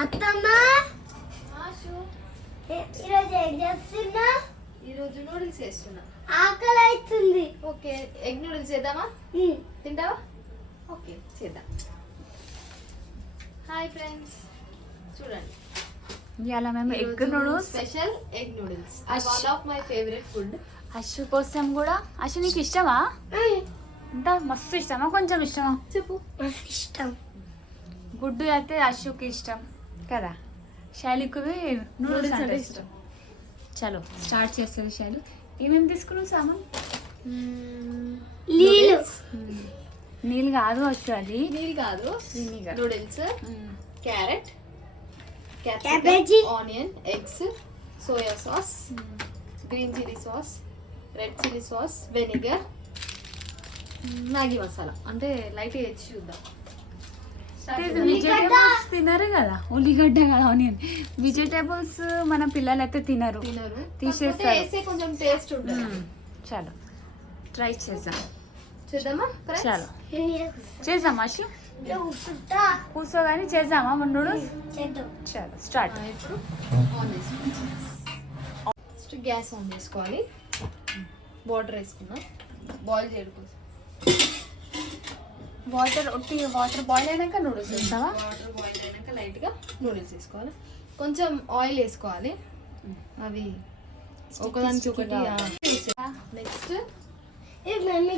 అత్తమ్మ ఈరోజు ఏం చేస్తున్నా? ఈరోజు నూడిల్స్ చేస్తున్నా. ఆకలి అవుతుంది. ఓకే, ఎగ్ నూడిల్స్ చేద్దామా? తింటావా? ఓకే చేద్దాం. హాయ్ ఫ్రెండ్స్, చూడండి ఇవాళ మేము egg noodles special egg noodles one of my favourite food. Ashwa కోసం కూడా. అశ్వ నీకు ఇష్టమా? అంటే మస్తు ఇష్టమా కొంచెం ఇష్టమా? చెప్పు. మస్తు ఇష్టం. గుడ్డు అయితే అశ్వకి ఇష్టం కదా, శైలికి నూడిల్స్ అంటే ఇష్టం. చలో స్టార్ట్ చేస్తుంది శైలి. ఏమేమి తీసుకున్నావు సామాన్? నీళ్ళు కాదు అశ్వ, అది నీళ్ళు కాదు, noodles, carrot, cabbage, onion, eggs, soya sauce, green chilli sauce, red chilli sauce, vinegar, Maggi masala. అంటే లైట్ వేసి చూద్దాం. వెజిటేబుల్స్ తినరు కదా, ఉల్లిగడ్డ కదా, ఆనియన్. వెజిటేబుల్స్ మన పిల్లలు అయితే తినరు, తీసేస్తారు. కొంచెం టేస్ట్ ఉంటుంది. చలో ట్రై చేద్దాం. చేద్దామా? చలో చేద్దామా అశ్వ? కూర్చో కానీ చేద్దామా మన నూడిల్స్? చలో స్టార్ట్. ఇప్పుడు ఆన్ వేసుకోవాలి. ఫస్ట్ గ్యాస్ ఆన్ చేసుకోవాలి. వాటర్ వేసుకున్నాం బాయిల్ చేయడం కోసం. వాటర్ బాయిల్ అయినాక నూడిల్స్ వేస్తావా? వాటర్ బాయిల్ అయినాక లైట్గా నూడిల్స్ వేసుకోవాలి. కొంచెం ఆయిల్ వేసుకోవాలి, అవి ఒకదానికి ఒకటి. నెక్స్ట్ మళ్ళీ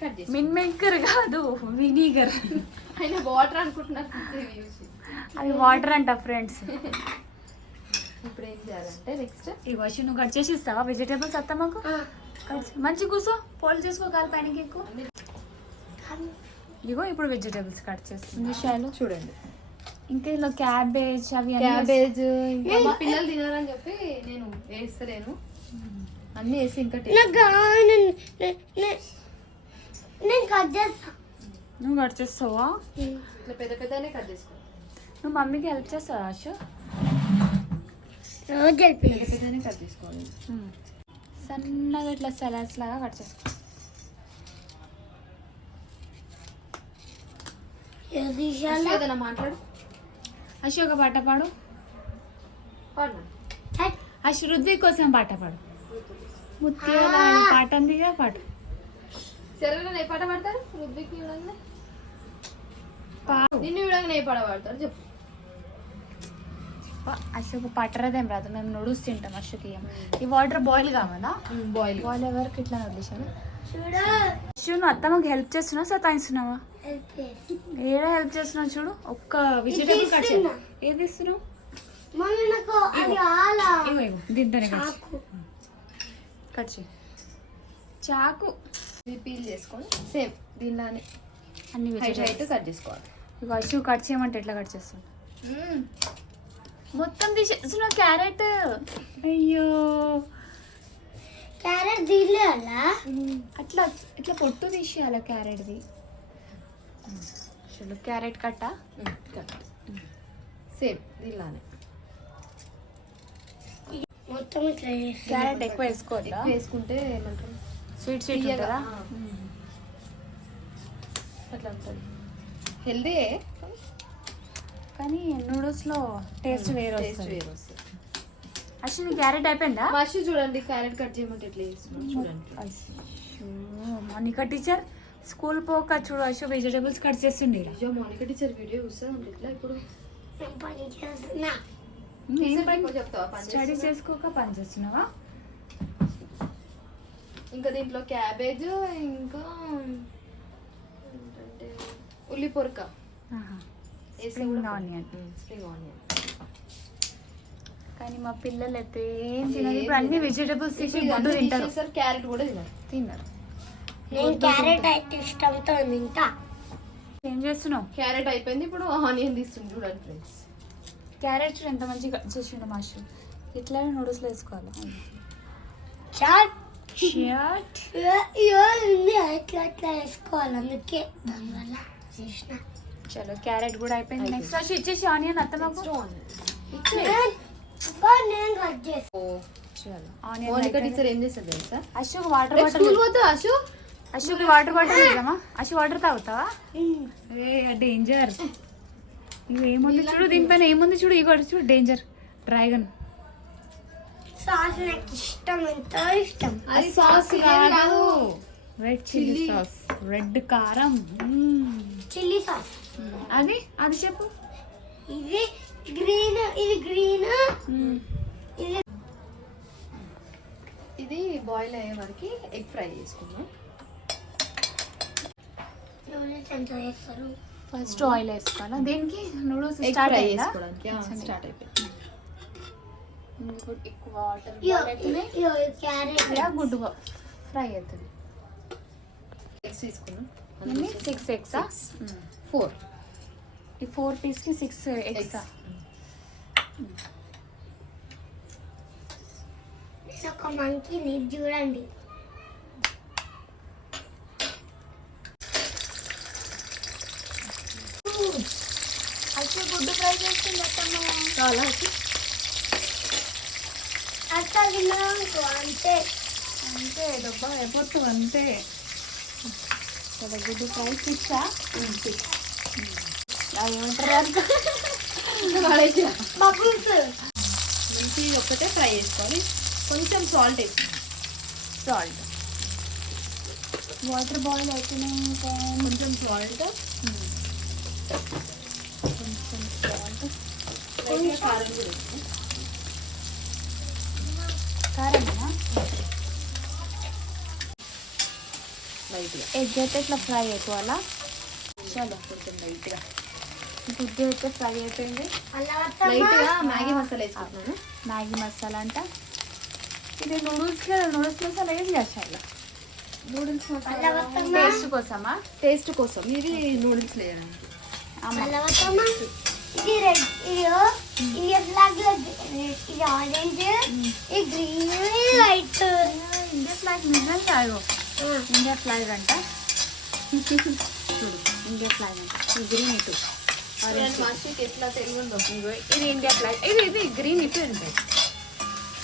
కట్ చేసి మిన్మేకర్ కాదు, వినీగర్. అయినా వాటర్ అనుకుంటున్నారు. అది వాటర్ అంట ఫ్రెండ్స్. ఇప్పుడు ఏం చేయాలంటే నెక్స్ట్ ఈ వర్షం నువ్వు కట్ చేసి ఇస్తావా వెజిటేబుల్స్? అత్త మాకు మంచి కూర్చో, పోల్ చేసుకో కాలు పైనకి ఎక్కువ. ఇగో ఇప్పుడు వెజిటేబుల్స్ కట్ చేస్తుంది శైలు. చూడండి, ఇంకా ఇందులో క్యాబేజ్, అవి క్యాబేజ్ ఇంకా పిల్లలు తినారని చెప్పి నేను వేస్తలేను, అన్నీ వేసి ఇంకా నేను కట్ చేస్తా. నువ్వు కట్ చేస్తావా? ఇట్లా పెద్ద పెద్దనే కట్ చేసుకో. నువ్వు మమ్మీకి హెల్ప్ చేస్తావా అశు? రోజు పెద్ద పెద్దనే కట్ చేసుకోవాలి. సన్నగా ఇట్లా సలాడ్స్ లాగా కట్ చేసుకో. ఏదైనా మాట్లాడు అశు. ఒక పాట పాడు. అశు రుద్వి కోసం పాట పాడు. ముత్యాల పాట అందిగా పాట. చెరలో ఏ పాట పాడతారు? రుద్వికి చూడండి, నిన్ను చూడంగానే ఏ పాట పాడతారు చెప్పు. అశోక్ పట్టరదేం రాదు, మేము నూడిల్స్ తింటాం. అశోక్ ఈ వాటర్ బాయిల్ కావాలా? బాయిల్ ఎవరికి ఇట్లా వదిలేసాను. అశు నువ్వు అత్తమ్మకి హెల్ప్ చేస్తున్నావా సతాయిస్తున్నావా? ఏడా హెల్ప్ చేస్తున్నావు చూడు. ఒక్క వెజిటేబుల్ కట్ చేయ. ఏది ఇస్తున్నావు? దిద్దనే కట్ చేయి. చాకు పీల్ చేసుకొని సేమ్ దీనిలానే అన్ని వెజిటేబుల్స్ కట్ చేసుకోవాలి. ఇక అశు కట్ చేయమంటే ఎట్లా కట్ చేస్తావు? మొత్తం తీసేస్తున్నావు క్యారెట్. అయ్యో, క్యారెట్ తీయాల, అట్లా ఇట్లా పొట్టు తీసేయాల క్యారెట్ది. చూడు క్యారెట్ కట్టా కట్ సేమ్ దీనిలానే మొత్తం ఇట్లా క్యారెట్ ఎక్కువ వేసుకోవద్దా? ఎక్కువ వేసుకుంటే ఏమంటారు, స్వీట్ స్వీట్ ఉంటుందా? అట్లా ఉంటుంది. హెల్దీయే కానీ నూడిల్స్లో టేస్ట్ వేరే వస్తుంది. అసలు నీ క్యారెట్ అయిపోయిందా? మషి చూడండి, క్యారెట్ కట్ చేయమంటే ఎట్లా చేస్తున్నాం చూడండి. మోనికా టీచర్ స్కూల్ పోక చూడు అశు వెజిటేబుల్స్ కట్ చేస్తుండే. అయ్యో మోనికా టీచర్ వీడియో చూస్తుంది ఎట్లా ఇప్పుడు పని చేస్తున్నా. స్టడీ చేసుకోక పని చేస్తున్నావా? ఇంకా దీంట్లో క్యాబేజ్, ఇంకా ఏంటంటే ఉల్లి పొరక, స్ప్రింగ్ ఆనియన్. కానీ మా పిల్లలు అయితే ఏం తినరు. ఇప్పుడు అన్ని వెజిటేబుల్స్ తింటారు. క్యారెట్ కూడా తిన్నారు. నేను క్యారెట్ అయితే ఇష్టంతో తింటా. ఏం చేస్తున్నావు? క్యారెట్ అయిపోయింది, ఇప్పుడు ఆనియన్ తీస్తుంది చూడండి ఫ్రెండ్స్. క్యారెట్ చూడు ఎంత మంచిగా కట్ చేసిండు మాషు. ఇట్లా నూడిల్స్లో వేసుకోవాలి. ఎట్లా వేసుకోవాలి, అందుకే దానివల్ల చేసిన. చలో క్యారెట్ కూడా అయిపోయింది. నెక్స్ట్ వచ్చి ఇచ్చేసి ఆనియన్ అత్తమాకు. నేను కట్ చేస్తా. చలో మోనికా టీచర్ ఏం చేస్తారు తెలుసా? Ashok water bottle. Ashok water bottle ఇద్దామా? అశోక్ వాటర్ తాగుతావా? ఏ డేంజర్. ఇది ఏముంది చూడు, దీనిపైన ఏముంది చూడు, ఇగో చూడు, డేంజర్ డ్రాగన్. సాస్ నాకు ఇష్టం, ఎంతో ఇష్టం. అది సాస్ కాదు, రెడ్ చిల్లీ సాస్, రెడ్ కారం. Chilli sauce. అది అది చెప్పు. ఇది గ్రీన్, ఇది గ్రీన్, ఇది ఇది బాయిల్ అయ్యే వరకు ఎగ్ ఫ్రై చేసుకున్నాం. నూడిల్స్ ఎంత చేస్తారు? ఫస్ట్ ఆయిల్ వేసుకోవాలా దీనికి? నూడిల్స్ ఎగ్ స్టార్ట్ ఫ్రై అయ్యిందా? చేసుకోవడానికి స్టార్ట్ అయిపోయింది. ఇప్పుడు ఎక్కువ వాటర్ క్యారెట్, గుడ్డు ఫ్రై అవుతుంది. ఎగ్స్ తీసుకున్నాం. 6 ఎగ్సా? 4 ఈ 4 పీస్కి 6 ఎగ్సా? ఒక మంకీని చూడండి. అయితే గుడ్డు ఫ్రై చేస్తుంది అత్తమ్మ. చాలా అట్లా తిన్నాను అంతే. అంతే డబ్బా అయిపోతు అంతే. కదా గుడ్డు ఫ్రై 6 అది ఏమంటారు? బబుల్స్. మంచి ఒక్కటే ఫ్రై చేసుకోవాలి. కొంచెం సాల్ట్ వేసుకున్నాం. సాల్ట్, వాటర్ బాయిల్ అవుతున్నాయి. కొంచెం సాల్ట్, కొంచెం సాల్ట్, లైట్గా కారం కూడా వేసుకున్నాం. కారమేనా? లైట్గా ఎగ్ అయితే ఇట్లా ఫ్రై అయిపోవాలా? చాలా కొంచెం లైట్గా గుడ్డు అయితే ఫ్రై అయిపోయింది. లైట్గా మ్యాగీ మసాలా వేసుకుంటున్నాను. మ్యాగీ మసాలా అంట. ఇది నూడిల్స్ కదా, నూడిల్స్ మసాలా ఏం చేయాలి? నూడిల్స్ మసాలా టేస్ట్ కోసమా? టేస్ట్ కోసం. ఇది నూడిల్స్ లేదండి. ఇది రెడ్, ఇది ఇండియా ఫ్లాగ్, ఇది ఆరెంజ్, ఇది గ్రీన్, ఇది వైట్. ఇండియా ఫ్లాగ్ నిజంగా ఇండియా ఫ్లాగ్ అంట. చూడు ఇండియా ఫ్లాగ్ అంట. ఇది గ్రీన్ ఇటు, మాస్టర్కి ఎట్లా తెలియదు. ఇది ఇండియా ఫ్లాగ్, ఇది గ్రీన్ ఇటు ఉంటాయి.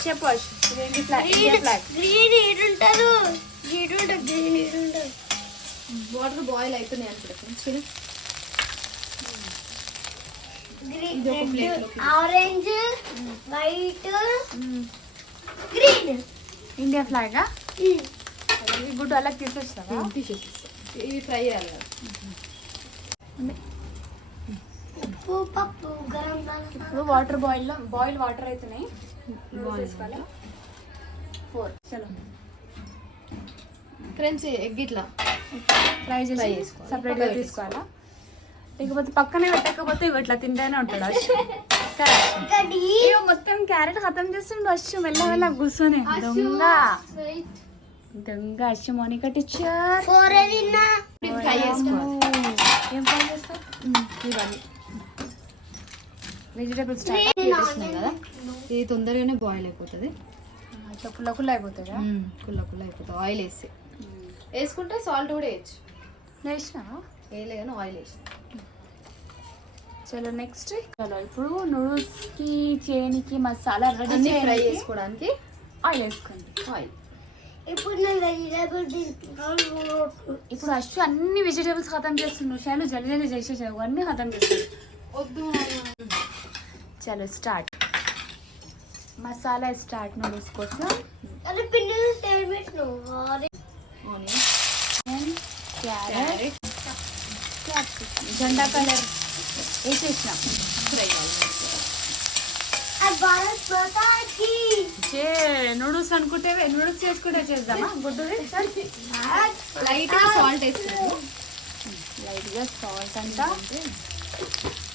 చెప్పు అర్షు, ఇది India flag. India flag green ఈడుంటారు, ఈడుంటారు, గ్రీన్ ఈడుంటారు. వాటర్ బాయిల్ అవుతున్నాయి అనుకుంటా. చూడు గ్రీన్, ఇది ఒక రెడ్, ప్లేట్లోకి. Orange, white, green. ఇండియా ఫ్లాగా? ఈ గుడ్డు అలా తీసేస్తావా? తీసేసేస్తాం. ఇవి ఫ్రై చేయాలి కదా. ఉప్పు, పప్పు, గరం మసాలా. ఇప్పుడు వాటర్ బాయిల్ వాటర్ అవుతున్నాయి. వేసుకోవాలా? 4 చలో ఫ్రెండ్స్ ఎగ్ ఇట్లా ఫ్రై చేసి చేసుకోవాలి. సపరేట్గా పక్కన తీసుకోవాలా? లేకపోతే పక్కనే పెట్టకపోతే ఇట్లా తింటేనే ఉంటాడు అచ్చు. గడి. ఇగో మొత్తం క్యారెట్ ఖతం చేస్తుండు అచ్చు, మెల్ల కూర్చొని. దొంగ దొంగ అచ్చు. మోనికా టీచర్ 4 తిన్నా. ఫ్రై చేసుకోవాలి. ఏం ఫ్రై చేస్తావు? ఇవన్నీ వెజిటేబుల్స్ వేస్తున్నాం కదా, ఇది తొందరగానే బాయిల్ అయిపోతుంది. ఇట్లా పుల్ల పుల్ల అయిపోతుందా? కుల్ల కుల్ల అయిపోతుంది. ఆయిల్ వేసి వేసుకుంటే సాల్ట్ కూడా వేయచ్చు. వేసినా వేయలే కానీ ఆయిల్ వేసి. చలో నెక్స్ట్. చలో ఇప్పుడు నూడిల్స్కి చేయనికి మసాలా రెడీ అన్ని ఫ్రై చేయడానికి చేసుకోవడానికి ఆయిల్ వేసుకోండి. ఆయిల్. ఇప్పుడు నేను వెజిటేబుల్స్ తీసుకున్నాను. ఇప్పుడు అచ్చు అన్ని వెజిటేబుల్స్ ఖతం చేస్తున్నావు. శైలు జల్దీ జల్దీ చేసేసావు, అన్నీ ఖతం చేస్తావు. వద్దు. చలో స్టార్ట్. మసాలా స్టార్ట్ నూడిల్స్ కోసం. అరే పిల్లలు సేవ్ పెట్టినావు. ఆనియన్, క్యారెట్, క్యారెట్, జెండా కలర్ వేసేసినాం. ఫ్రై కావాలి. అది భారత్ మాతాకి. నూడిల్స్ అనుకుంటే నూడిల్స్ చేసుకుంటే చేద్దామా? గుడ్డుది లైట్గా సాల్ట్ వేస్తున్నాము. లైట్గా సాల్ట్ అంతా.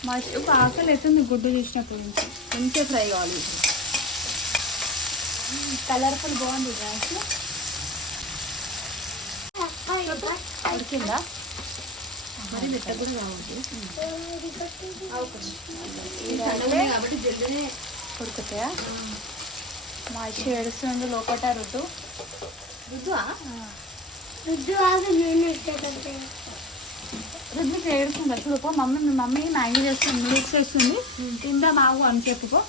మా ఒక ఆకలి అవుతుంది గుడ్డు చేసినప్పటి నుంచి. కొంచెం ఫ్రై కావాలి. కలర్ఫుల్ బాగుంది రైస్. ఉడికిందా? మరి మెత్తగా కూడా కావాలి. ఇదంటే కాబట్టి జల్దీనే ఉడుకుతాయా? మా ఇచ్చి ఏడుస్తుంది లోపట రుద్దు. రుద్దు ఆగు, నేను ఇచ్చేటంటే. రుద్దుకి ఏడుస్తుంది. చూడుకో మమ్మీ, మీ మమ్మీ మ్యాగీ చేస్తుంది, నూడిల్స్ చేస్తుంది, తిందా మావు అని చెప్పుకో.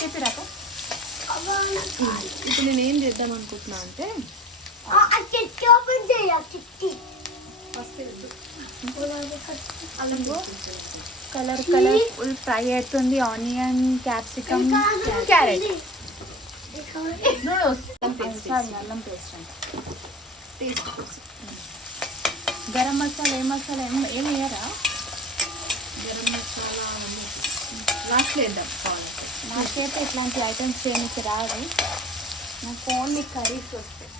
చెప్పిరాక ఇప్పుడు నేను ఏం చేద్దాం అనుకుంటున్నా అంటే ఆ చిట్టి ఓపెన్ చేయ. చిట్టి ఫస్ట్ కలర్ఫుల్ ఫ్రై అవుతుంది. ఆనియన్, క్యాప్సికమ్, క్యారెట్, నూడిల్స్, అల్లం పేస్ట్ అంట, గరం మసాలా, ఏం వేయరా? గరం మసాలా లాస్ట్లో వేద్దాం. నాకైతే ఇట్లాంటి ఐటమ్స్ చేయడానికి రాదు. నాకు ఓన్లీ కర్రీస్ వస్తాయి.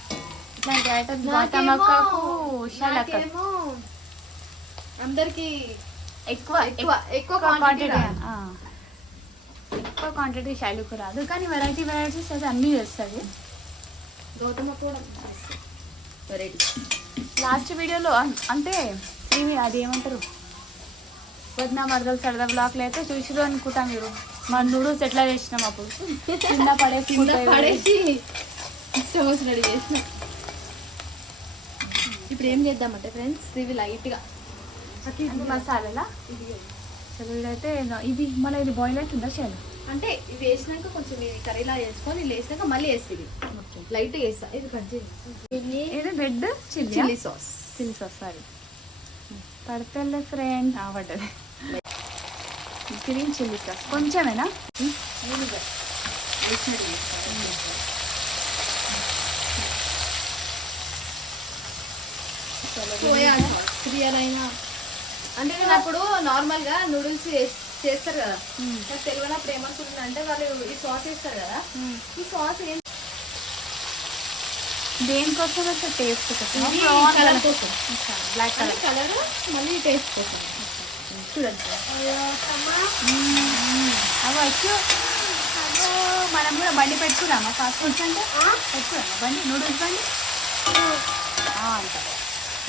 ఇట్లాంటి ఐటమ్స్ బాటమక్కకు నాకేమో అందరికి ఎక్కువ క్వాంటిటీ శైలుకు రాదు, కానీ వెరైటీస్ అయితే అన్నీ చేస్తుంది. గౌతమ కూడా వెరైటీ. లాస్ట్ వీడియోలో అంటే ఇవి అది ఏమంటారు, వదిన మరదలు సరదా బ్లాక్లో అయితే చూసిరు అనుకుంటా మీరు. మా నూడిల్స్ ఎట్లా చేసినాం అప్పుడు కింద పడేసి ఇష్టం వచ్చినట్టు చేసిన. ఇప్పుడు ఏం చేద్దామంటే ఫ్రెండ్స్, ఇవి లైట్గా మసాలా చలో ఇదైతే ఇది మళ్ళీ ఇది బాయిల్ అవుతుందా చాలు. అంటే ఇవి వేసినాక కొంచెం ఇది కర్రీలా వేసుకొని ఇది వేసినాక మళ్ళీ వేస్తుంది. లైట్గా వేస్తా. ఇది కట్ ఇది రెడ్ చిల్లీ సాస్. సారీ పడతలే ఫ్రెండ్ పడ్డది. గ్రీన్ చిల్లీ సాస్ కొంచెమేనా? సోయా సాస్ రియల్ అయినా అంటే నేను అప్పుడు నార్మల్గా నూడిల్స్ చేస్తారు కదా, నాకు తెలియనప్పుడు ఏమనుకుంటున్నా అంటే వాళ్ళు ఈ సాస్ వేస్తారు కదా, ఈ సాస్ ఏం దేనికోసం అయితే టేస్ట్ కలర్ కోసం, బ్లాక్ కలర్ కలర్ మళ్ళీ టేస్ట్ కోసం. చూడండి అవ్వచ్చు. మనం కూడా బండి పెట్టుకున్నామా ఫాస్ట్ ఫుడ్స్ అంటే? పెట్టుకున్నామా బండి, నూడిల్స్ బండి అంట.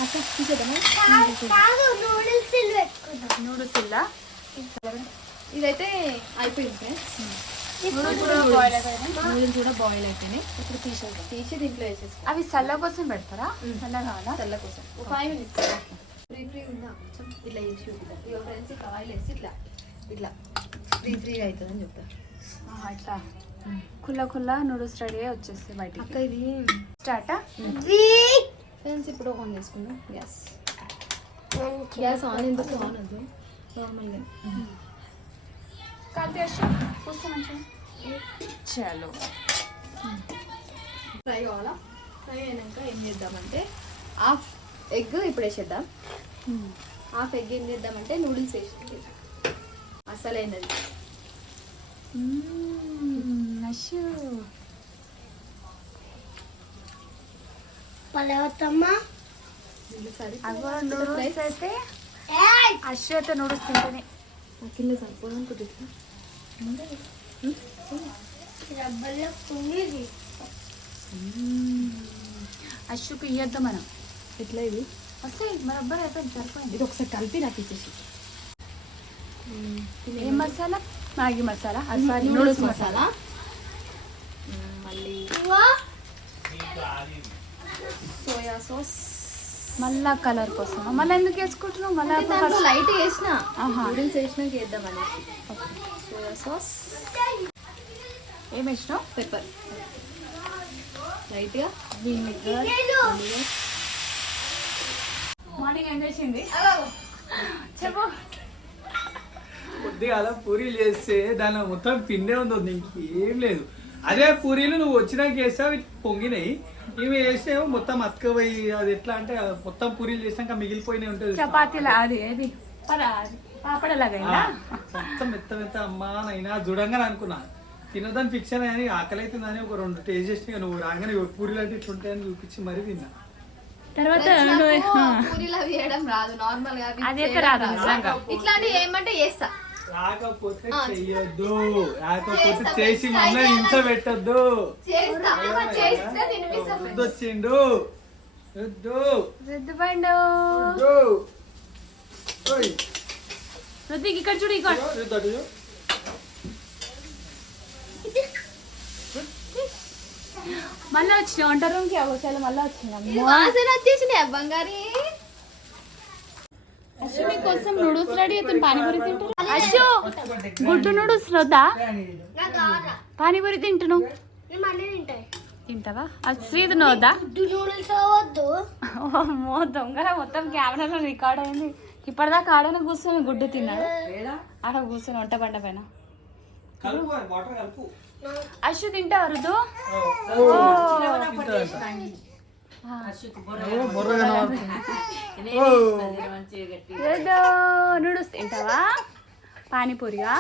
అక్కడ చూసేద్దామా? నూడిల్స్ ఇల్లా ఇదైతే అయిపోయింది ఫ్రెండ్స్. నూడిల్స్ కూడా బాయిల్ అయిపోయినాయి. నూడిల్స్ కూడా బాయిల్ అయిపోయినాయి. ఇప్పుడు తీసి దీంట్లో వేసేసుకో. అవి చల్ల కోసం పెడతారా? చల్ల కావాలా? చల్ల కోసం 5 minutes ఫ్రీ ఉందా కొంచెం ఇట్లా వేసి చూపిద్దాం. ఇక ఫ్రెండ్స్ ఇట్లా ఆయిల్ వేసి ఇట్లా ఫ్రీగా అవుతుందని చెప్తారు. ఇట్లా కుల్ల నూడిల్స్ రెడీ అయ్యి వచ్చేస్తాయి బయటికి. అక్క ఇది స్టార్టా ఫ్రెండ్స్ ఇప్పుడు ఆన్ చేసుకుందాం. గ్యాస్ ఆన్ ఎందుకు ఆన్ వద్దు, నార్మల్గా చలో ఫ్రై కావాలా. ఫ్రై అయినాక ఏం చేద్దామంటే హాఫ్ ఎగ్ ఇప్పుడు వేసేద్దాం. హాఫ్ ఎగ్ ఏం చేద్దామంటే నూడిల్స్ వేసి అసలైనది. నూడిల్స్ అయితే అశ్వ అయితే నూడిల్స్ తింటేనే కింద సరిపోదు అనుకుంటున్నా. అశ్వకు ఇయ్యొద్దాం మనం. ఎట్లా ఇది వస్తాయి మన రబ్బర్ అయిపోయింది, సరిపోయింది. ఇది ఒకసారి కలిపి నాకు ఇచ్చేసి. ఏం మసాలా? మ్యాగీ మసాలా, నూడిల్స్ మసాలా, మళ్ళీ సోయా సాస్. మళ్ళా కలర్ కోసం మళ్ళీ ఎందుకు వేసుకుంటున్నావు? మళ్ళీ లైట్ వేసిన నూడిల్స్ వేసినాక వేద్దామని. సోయా సాస్, ఏం వేసినావు? పెప్పర్ లైట్గా, మార్నింగ్ ఏం చేసింది చెప్పు. కొద్దిగా అలా పూరీలు చేస్తే దాని మొత్తం పిండే ఉంది, ఇంకేం లేదు. అదే పూరీలు నువ్వు వచ్చినాక వేసావు పొంగినాయి, ఇవి వేసేమో మొత్తం అతకపోయి అది ఎట్లా అంటే మొత్తం పూరీలు చేసినాక మిగిలిపోయినాయి ఉంటుంది. చపాతీలా అది ఏది పాపడలాగా మొత్తం మెత్త అమ్మా నైనా చూడంగానే అనుకున్నా తినదని ఫిక్స్ అయినా కానీ ఆకలి అవుతుందని ఒక 2 టేస్ట్ చేసినా నువ్వు రాగానే పూరీలు అంటే ఇట్లా ఉంటాయని చూపించి మరీ తిన్నా. తర్వాత పూరీలు అవి వేయడం రాదు, నార్మల్ గా అదైతే రాదు నిజంగా. ఇట్లాంటి ఏమంటే చేస్తా, రాకపోతే చెయ్యొద్దు, రాకపోతే చేసి మమ్మల్ని హింస పెట్టద్దు. వచ్చిండు రుద్దు పండు రుద్దికి ఇక్కడ చూడు, ఇక్కడ మళ్ళీ వచ్చిన వంట రూమ్ కి అవసరం మళ్ళీ వచ్చేసింది బంగారి. కోసం నూడిల్స్ రెడీ అవుతుంది. పానీపూరి తింటారు. అశో గుడ్డు నూడిల్స్ వద్దా? పానీపూరి తింటున్నావు, తింటావా? అది శ్రీది వద్దా? నూడిల్స్ వద్దు. దొంగ మొత్తం కెమెరాలో రికార్డ్ అయింది. ఇప్పటిదాకా ఆడనే కూర్చొని గుడ్డు తిన్నాడు ఆడ కూర్చొని వంట బండ పైన. కలుపు వాటర్ కలుపు. అశ్వ తింటావు రుదు? నూడిల్స్ తింటావా? పానీపూరిగా?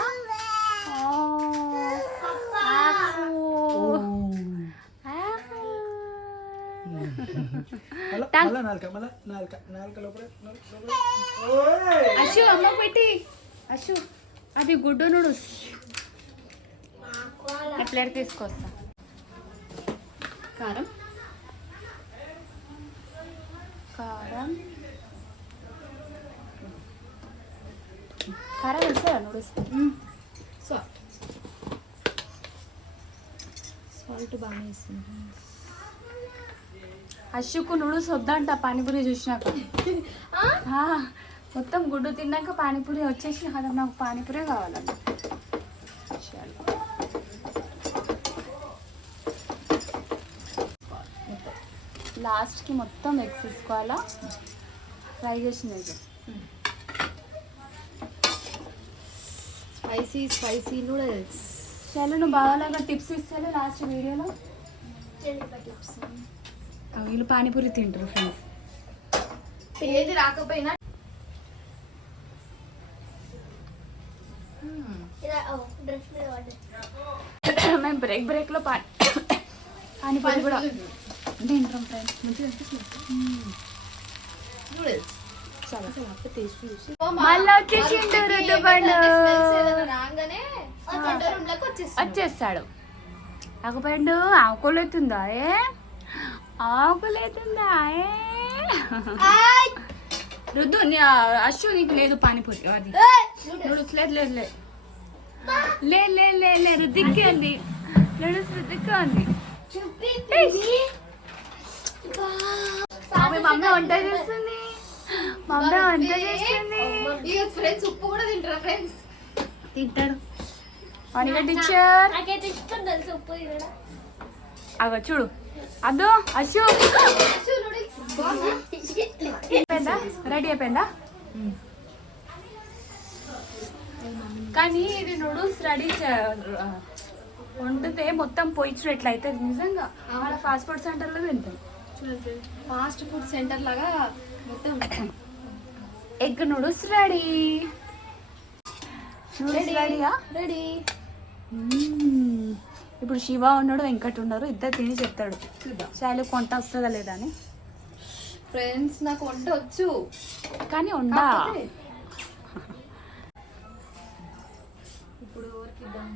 అశు అమ్మ పెట్టి అశు అది గుడ్డు నూడిల్స్ ప్లేట్ తీసుకొస్తా. కారం కారం కారం వేస్తారా నూడిల్స్? సాల్ట్ సాల్ట్ బాగా వేస్తుంది. అశుకు నూడిల్స్ వద్దంట పానీపూరి చూసినాక. మొత్తం గుడ్డు తిన్నాక పానీపూరి వచ్చేసి కదా నాకు పానీపూరే కావాలండి. లాస్ట్కి మొత్తం ఎగ్స్ తీసుకోవాలా ఫ్రై చేసినది. Spicy spicy noodles. చాలా నువ్వు బాగాలాగా టిప్స్ ఇస్తాను లాస్ట్ వీడియోలో. వీళ్ళు పానీపూరి తింటారు ఫ్రెండ్స్. ఏది రాకపోయినా మేము బ్రేక్లో పానీపూరి కూడా తింటాం ఫ్రెండ్స్. మంచిగా నూడిల్స్ చాలా టేస్టీ చూసి మళ్ళీ వచ్చేసిండు రుద్దు బండు వచ్చేస్తాడు. ఆకుపండు ఆకులేతుందా ఆకులేతుందా రుద్దు అశ్వు నీకు లేదు పానీపూరి అది నూడిల్స్ లేదు లేదు లేదు లేదు లేదు లేదు లేదు రుద్దిక్కే ఉంది నూడిల్స్ రుద్దిక్కే ఉంది. మమ్మీ వంట చేస్తుంది మమ్మీ వంట చేస్తుంది. ఫ్రెండ్స్ ఉప్పు కూడా తింటారా ఫ్రెండ్స్? తింటాడు వనిగా టీచర్. అగో చూడు అదో అశు అయిపోయిందా రెడీ అయిపోయిందా? కానీ ఇది నూడిల్స్ రెడీ వండితే మొత్తం పోయిచ్చు ఎట్లా అవుతుంది నిజంగా. మన ఫాస్ట్ ఫుడ్ సెంటర్లో తింటాం చూడండి ఫాస్ట్ ఫుడ్ సెంటర్ లాగా మొత్తం. Egg noodles ready. నూడిల్స్ రెడీయా? రెడీ. ఇప్పుడు శివ ఉన్నాడు వెంకట్ ఉన్నారు ఇద్దరు తిని చెప్తాడు శాలు కొంట వస్తుందా లేదా అని. ఫ్రెండ్స్ నాకు వంట వచ్చు కానీ ఉండా ఇప్పుడు ఎవరికి ఇద్దాం?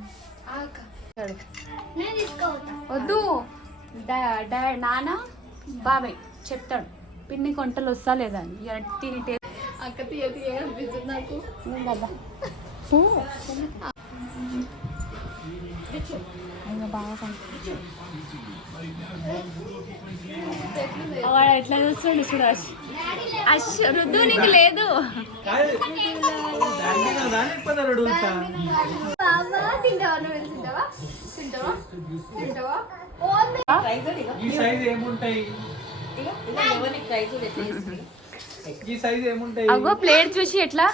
వద్దు నాన్న బాబాయ్ చెప్తాడు పిన్ని కొంటలు వస్తా లేదా అని తిని అక్క తీయ తీయ అనిపిస్తుంది నాకు. వాడు ఎట్లా చూస్తుండు సురేష్. రుద్దు నీకు లేదు తింటావా నువ్వు తింటావా తింటావా తింటావా? ఈ సైజ్ ఏముంటాయి? ఈ సైజ్ ఏముంటాయి? అగో ప్లేట్ చూసి ఎట్లా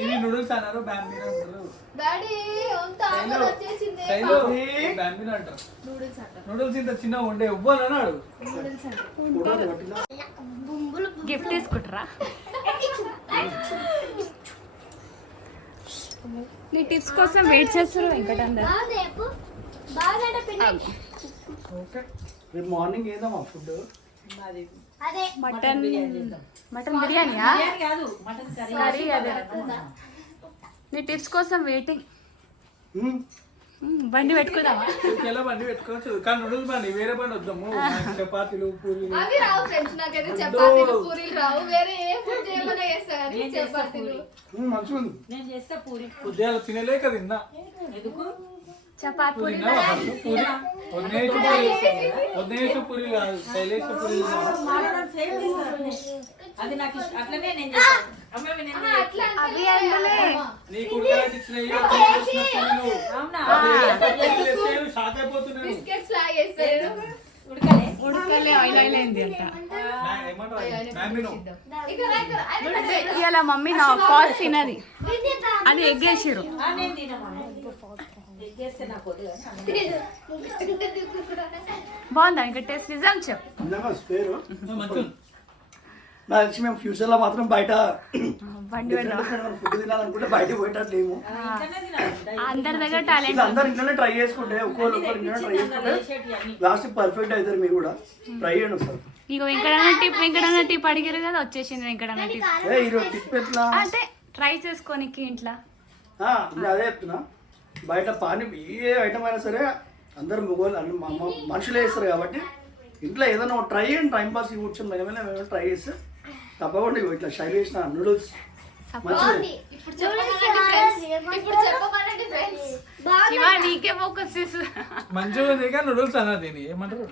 ఇది నూడిల్స్ అన్నారు బ్యాంబీనా అంటారు. డాడీ అంత ఆకలి వచ్చేసింది. బ్యాంబీనా అంటారు. నూడిల్స్ ఇంత చిన్న ఉండే ఎవ్వరు అన్నాడు. గిఫ్ట్ తీసుకుంటారా? నీ టిప్స్ కోసం వెయిట్ చేస్తారు వెంకటందర్. రేపు మార్నింగ్ ఏదమ్మా ఫుడ్? మటన్ మటన్ బిర్యానీయా? కర్రీ అదే. నీ టిప్స్ కోసం వెయిటింగ్. బండి పెట్టుకుందామా? ఎలా బండి పెట్టుకోవచ్చు కానీ నూడిల్స్ బండి వేరే బండి వద్దాము. చపాతీలు పూరీలు అవి రావు ఫ్రెండ్స్. నాకైతే చపాతీలు పూరీలు రావు. వేరే ఏ ఫుడ్ చేయమన్నా చేస్తా కానీ చపాతీలు మంచిగా ఉంది. నేను చేస్తా పూరి ఉద్యాలు తినలేక తిన్నా. చపాతీ పూరి వదిలేసి పూరి కాదు శైలేష పూరి అది నాకు అట్లనే నేను చేస్తాను. అవి అందులో నీకు ఉడకబెట్టించినవి షాక్ అయిపోతున్నాను. బిస్కెట్స్ లాగేస్తారు. ఉడకలే ఆయిల్ ఆయిల్ అయింది అంట. ఏమన్నా ఇవాళ మమ్మీ నా పాస్ తినది అది ఎగ్గేసిరు. నేను తినమా ఎగ్గేస్తే నాకు వద్దు కానీ బాగుందా ఇంకా టేస్ట్ నిజం చెప్పు. నిజంగా స్పేరు నాకు తెలిసి మేము ఫ్యూచర్లో మాత్రం బయట బండి ఫుడ్ తినాలనుకుంటే బయటకు పోయేటట్టు లేము. ఇంట్లోనే తినాలి. అందరి దగ్గర టాలెంట్. ఇది అందరు ఇంట్లోనే ట్రై చేసుకుంటే ఒక్కొక్కరు ఇంట్లోనే ట్రై చేసుకుంటే లాస్ట్ పర్ఫెక్ట్ అవుతారు. మీరు కూడా ట్రై చేయండి ఒకసారి. ఇక వెంకటన్న టిప్ అడిగారు కదా వచ్చేసింది వెంకటన్న టిప్. ఈరోజు టిప్ ఎట్లా అంటే ట్రై చేసుకోనికి ఇంట్లో నేను అదే చెప్తున్నా. బయట పానీ ఏ ఐటమ్ అయినా సరే అందరు మొగోళ్ళు అన్ని మనుషులే వేస్తారు కాబట్టి ఇంట్లో ఏదైనా ట్రై చేయండి. టైం పాస్ కూర్చొని మేము ట్రై చేస్తే తప్పకుండా ఇట్లా షై చేసిన నూడిల్స్ మంచిది. ఇప్పుడు చెప్పమనండి ఫ్రెండ్స్. శివ నీకే ఫోకస్ చేస్తా. మంచిగా ఉంది కానీ నూడిల్స్ అన్నది ఏమంటారు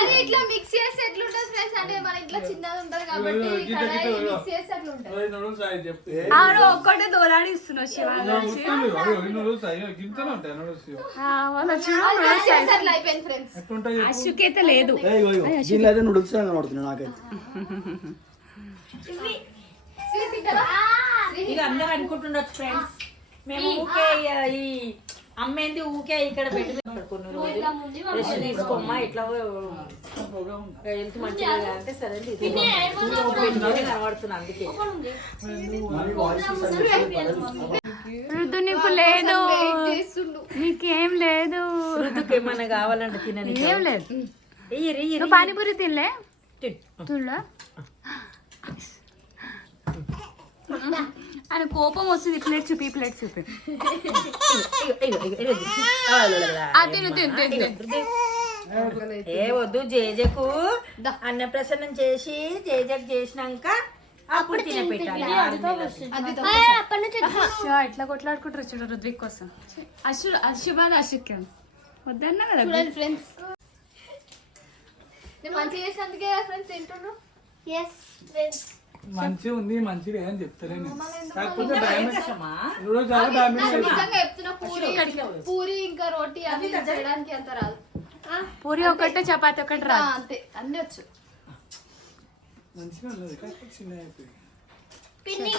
అది ఇట్లా మిక్స్ చేస్తే ఎట్లుంటది ఫ్రెండ్స్, అంటే మన ఇంట్లో చిన్నది ఉంటది కాబట్టి కడాయి మిక్స్ చేస్తే అట్లా ఉంటది. నూడిల్స్ అది చెప్తే ఆడు ఒక్కటే దోలాడిస్తున్నావు శివ. నూడిల్స్ అయ్యో గింతనే ఉంటాయి నూడిల్స్ చేస్తే అట్లా అయిపోయింది ఫ్రెండ్స్. ఎట్లుంటాయి అశుకైతే లేదు. దీనిలో అయితే నూడిల్స్ కనబడుతున్నాయి నాకైతే. ఇక అందరూ అనుకుంటుండొచ్చు ఫ్రెండ్స్ మేము ఊకే ఈ అమ్మేంది ఊకే ఇక్కడ పెట్టి కొన్ని రోజులు రెస్ట్ తీసుకోమ్మా ఇట్లా హెల్త్ మంచిగా అంటే సరే కనబడుతున్నా. అందుకే రుద్దు నీకు లేదు, నీకేం లేదు. ఋతుకు ఏమన్నా కావాలంటే తినని ఏం లేదు. నువ్వు పానీపూరి తినలే తుళ్ళ ఆయన కోపం వస్తుంది. ప్లేట్ చూపి ఏ వద్దు జేజకు అన్నప్రసన్నం చేసి జేజకు చేసినాక అప్పుడు తిన పెట్టాలి. ఎట్లా కొట్లాడుకుంటారు చూడు రుద్విక్ కోసం. అశుభాది అశుక్యం వద్దన్నా కదా ఫ్రెండ్స్ మంచిగా చేసినందుకే ఫ్రెండ్స్ తింటున్నాను. మంచిగా ఉంది మంచిగా అని చెప్తారే కాకపోతే నూడిల్స్ చాలా డామేజ్ నిజంగా చెప్తున్నా, పూరి ఇంకా రోటీ అన్ని చేయడానికి అంత రాదు. పూరి ఒకటే చపాతి ఒకటి రాదు, అంతే అన్ని వచ్చు. మంచిగా ఉన్నది కాకపోతే చిన్న అయిపోయింది.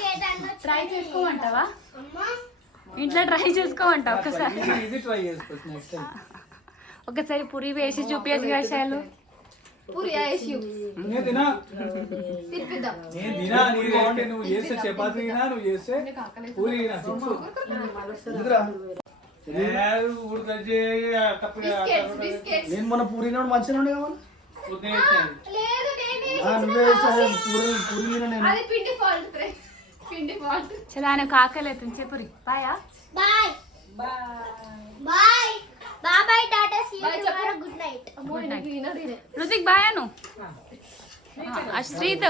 ట్రై చేసుకోమంటావా? ఇంట్లో ట్రై చేసుకోమంటావా ఒకసారి? ఇది ట్రై చేసుకోవచ్చు నెక్స్ట్ టైం. ఒకసారి పూరి వేసి చూపించచ్చు కదా శైలు. పూరి వేసి నేను తినా తినిపిద్దాం. నేను తినా నీదంటే నువ్వు చేస్తే చపాతీ తినా, నువ్వు చేస్తే పూరి తినా. నేను మొన్న పూరి మంచిగా ఉండే కదా చలో ఆయన కాకలు అవుతుంది చెప్పురి. బాయా bye bye bye bye tata see you tomorrow good night. Hrithik bye అను. శ్రీత్